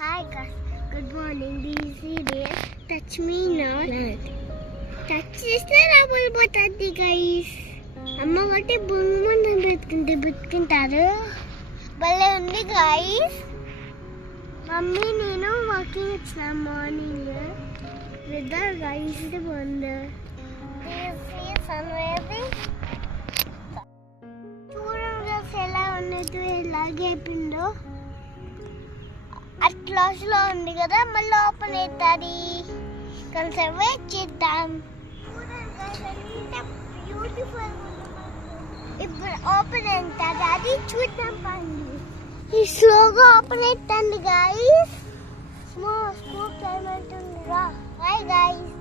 Hi guys, good morning. This is Aadhya. Touch me not. Touch చేస్తే రాబోతుంది guys. అమ్మ ఒకటి భూమి బిట్టుకుంటారు. భలే ఉంది గైస్. మమ్మీ నేను వాకింగ్ వచ్చిన మార్నింగ్. వెదర్ గైస్ ఇది బాగుంది. చూడండి ఎలా ఉన్నది ఎలాగే అయిపోయిందో. క్లాస్ లో ఉంది కదా, మళ్ళీ ఓపెన్ అవుతుంది. కొంచెం వెయిట్ చేద్దాం. బ్యూటిఫుల్ ఇప్పుడు ఓపెన్ అవుతుంది, అది చూద్దాం పండి. ఈ స్లోగా ఓపెన్ అవుతుంది గైస్. స్కూల్ టైం అవుతుందిగా. Bye guys.